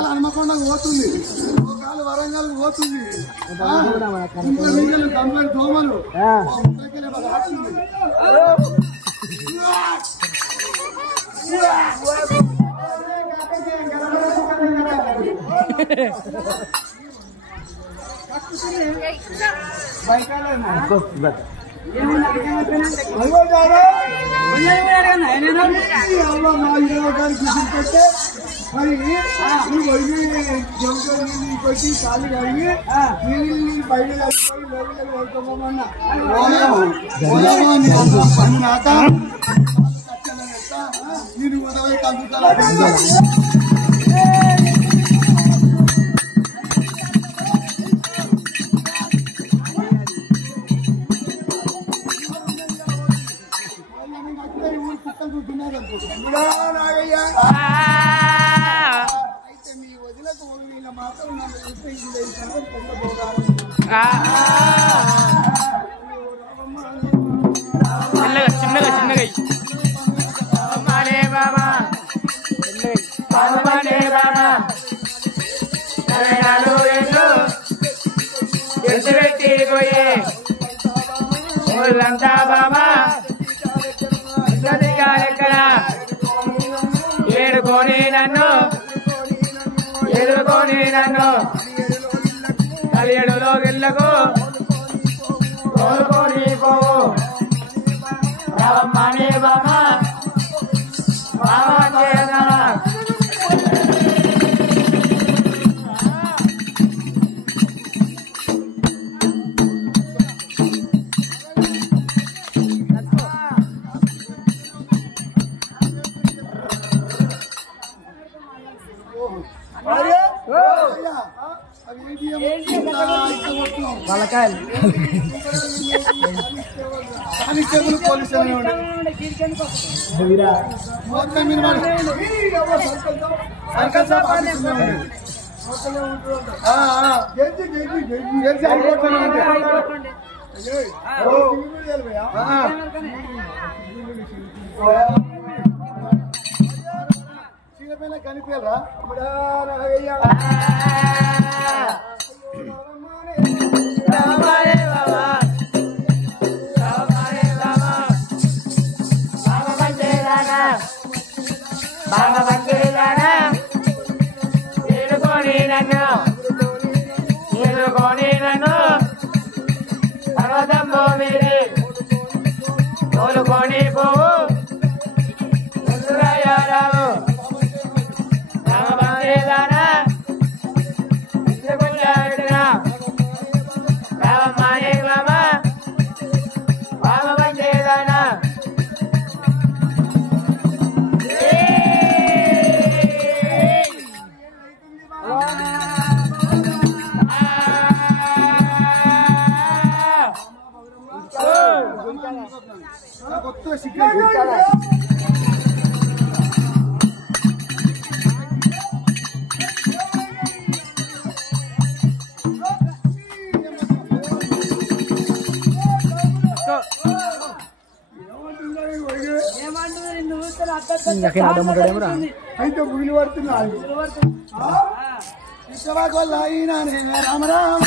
హనుమకొండ పోతుంది, కాలు వరంగల్ పోతుంది, కంప్లైంట్ దోమలు మరి కొట్టి కాలు కడిగి నీళ్ళు బయట పడుకోమన్నా నేను ఉదవై కలుగుతా అయితే మీ వదిలకు వీళ్ళ మాత్రం నన్ను చిన్నగా చిన్నగా పెట్టి పోయే ఊళ్ళంతా బాబా ఎక్కడ ఏడుకొని నన్ను ఎదుర్కొని నన్ను కలియడులో గిళ్ళకు కోరుకొని పోవు రావమ్మనే బాబా బాబా చేయనా వాళ్ళకాయలు కానిస్టేబుల్ పోలీసు కనిపించరా బాగా పట్టేదానా ఎదుర్కొని నన్ను పర్వతంలో మీది తోలుకొని పోవు రావు బాగా పట్టేదానా రావమ్మానే బాబా బాగా పట్టేదానా కొత్త అయితే గుళ్ళు పడుతున్నాడు రామ రామ రామ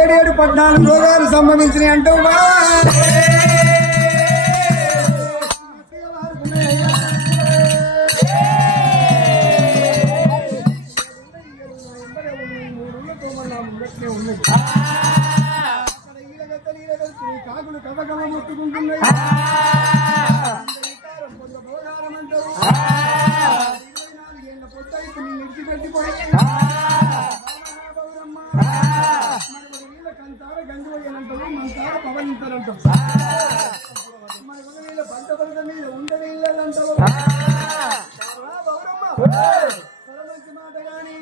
ఏడేడు 14 రోగాలు సంభవించినాయి అంటావు కాకులు కథకమ మొత్తుకుంటున్నాయి భోగారమంటారు 24 ఏళ్ళ పొత్తైపు నీ విడిచిపెట్టిపోయి కంతార గంగువయ్యనంటారు మంతార పవనింతారంటారు మన వీళ్ళ పంట పంట మీద ఉండని ఇళ్ళంటారు మంచి మాట గాని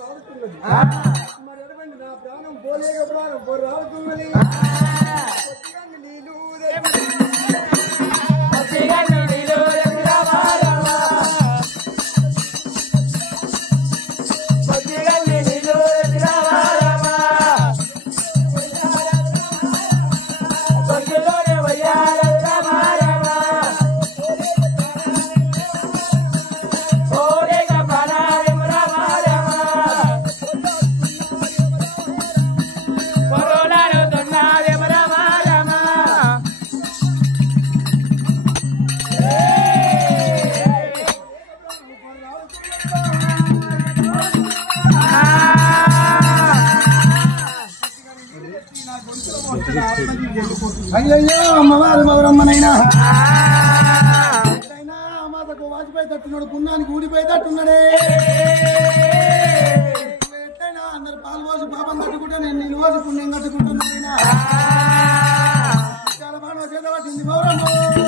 రావుతున్నది మరి ఎడవండి నా ప్రాణం పోలేక ప్రాణం రావుతున్నది అయ్యయ్యో అమ్మవారు మౌరమ్మనైనా మాతకు వాచిపోయి తట్టున్నాడు పుణ్యానికి ఊడిపోయి తట్టున్నాడే ఎట్లయినా అందరు పాలు పోసి పాపం కట్టుకుంటే నేను నీళ్ళు పోసి పుణ్యం కట్టుకుంటున్నాయినా చాలా బాగా చేత పట్టింది మౌరమ్మ